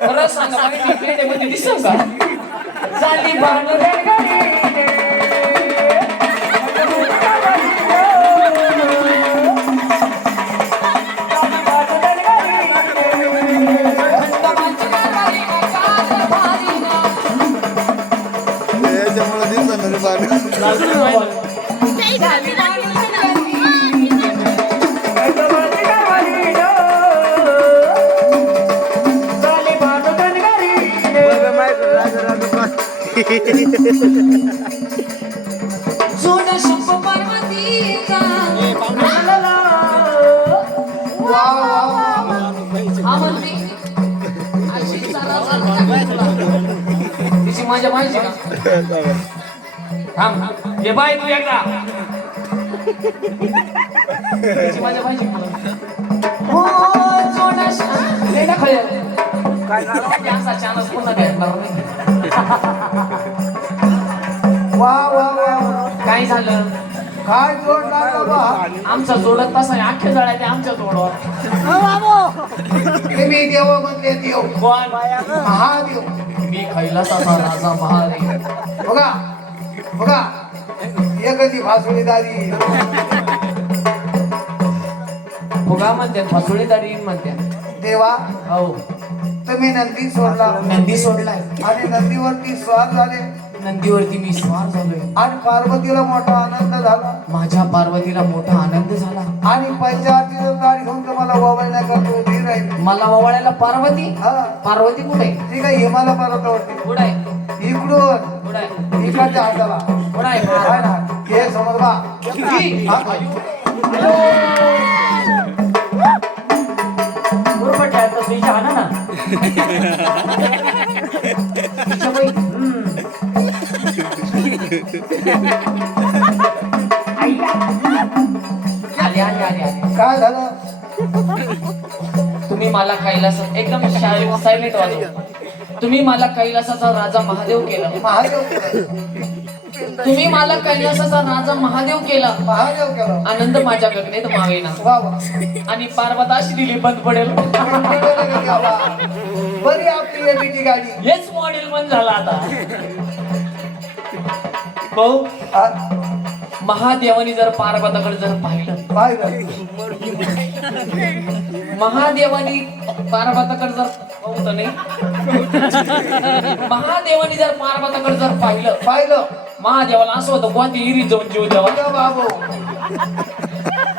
खरं सांगा बाई मी पेढेमध्ये दिसू का झाली भांडण सोना शंभ पार्वतीचा हा म्हणते तिची माझ्या माहिती का थांब हे बाय तू एकदा तिची माझ्या माहिती हो सोना काय असा चानस पुन्हा भेटणार वा वा वा काय झालं काय जोड लागला बा आमचा जोडत तसा आहे अख्ख्या जळा ते आमच्या जोडवर मी देव म्हणले देव कोण महादेव मी कैलासाचा राजा महादेव बघा बघा एकदी भासुळीदारी फुगा म्हणते फासुळीदारी म्हणते देवा हो तुम्ही नंदी सोडला नंदी सोडलाय आणि नंदीवरती स्वार झाले नंदीवरती मी स्वार झालोय आणि पार्वतीला मोठा आनंद झाला माझ्या पार्वतीला मोठा आनंद झाला आणि पंचायतीचं दाढ घेऊन तुम्हाला मोबाईल नाही करतो उभी राहील मला ओवाळायला पार्वती हा पार्वती कुठे ती काय हिमाला परत वाटते कुठे आहे इकडून कुठे आहे इकडच्या हाताला कुठे आहे काय ना हे समज बा ही. बरोबर आहे, आता सुईच्या हाणा ना. तिच्या बाई, आले आले आले आले काय झालं तुम्ही मला कैलास एकदम सायलेंट वाजव तुम्ही मला कैलासाचा राजा महादेव केलं महादेव केलं तुम्ही मला कैलासाचा राजा महादेव केला महादेव केलं आनंद माझ्या गगनेत मावेना वा वा आणि पार्वताशी दिली बंद पडेल बरी आपली एबीटी गाडी हेच मॉडेल बंद झाला आता भाऊ हा, महादेवानी जर पार्वताकडे जर पाहिलं पाहिलं महादेवानी पार्वताकडे जर पाहू तर नाही महादेवानी जर पार्वताकडे जर पाहिलं पाहिलं महादेवाला असं होतं कोणती इरी जाऊन जीव द्यावा बघा बाबू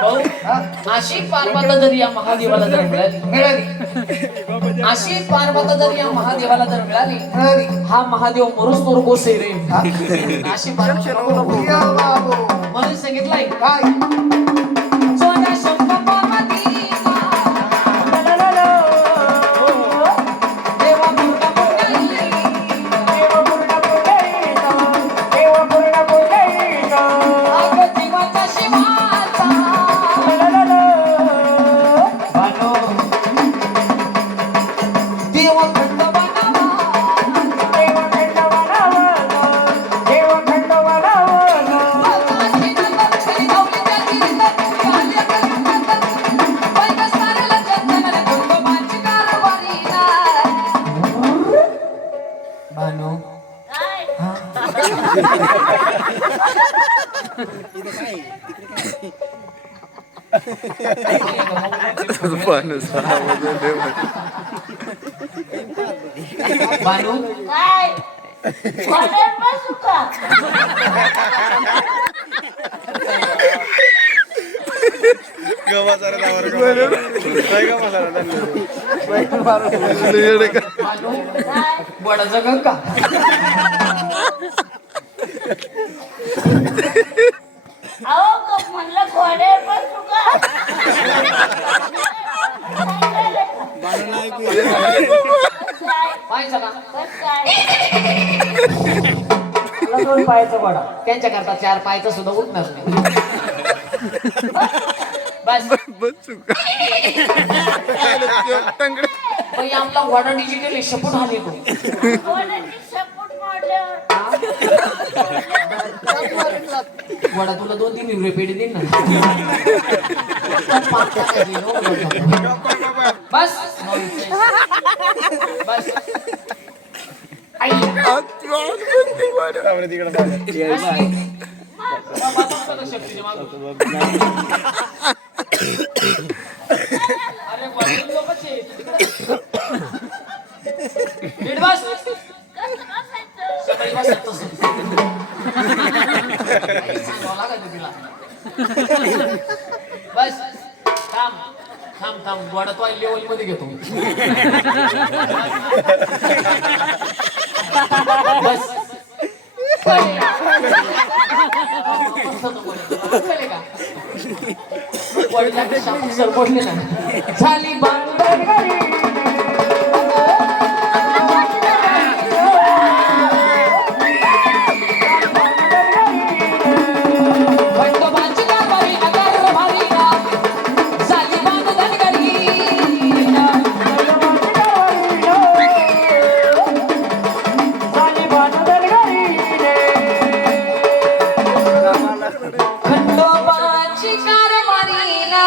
भाऊ हा, अशी पार्वता जर या महादेवाला जर मिळाली मिळाली अशी पार्वता जर या महादेवाला जर मिळाली मिळाली हा महादेव मरुस मरू गोसे रे हा? अशी पार्वती या बाबू म्हणून सांगितलंय काय सोन्या शंख पार्वतीचा देवा पूर्ण पुंडली अगं जीवाचा शिवाचा देवा खंड बानो बानू काय कॉलेज बसू का बानू बडा जग का अहो कप म्हणलं कॉलेज बसू का पाहायचं का काय मला 2 पायाचा बडा त्यांच्या करता 4 पायाचा सुद्धा उठणार नाही बस बाई आमला वडा डिजिटल शपूट आली तो कोणाची सपोर्ट मारल्यावर वडा तुला 2-3 रुपये पेढे देईन ना बस बस आई शक्तीचे मागं. अरे वडील लोकांचे तिकडे. नीट बस. कसं बसायचं? सकाळी बसत तसं. सांगावं लागलं तिला. बस थांब थांब थांब गोडा तो लेवल मध्ये घेतो मी. बस वडिला सर पडले ना झाली बांधगडी. खंडोबाची गावारी नगर भारी ना झाली बांधगडी. खंडोबाची कारभारी ना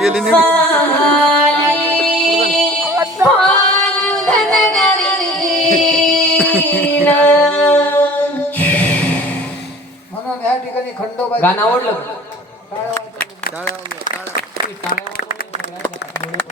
गेली म्हणून या ठिकाणी खंडोबा गाणं आवडलं का? टाळ्या वाजवल्या. टाळ्या वाजवून सगळ्यांना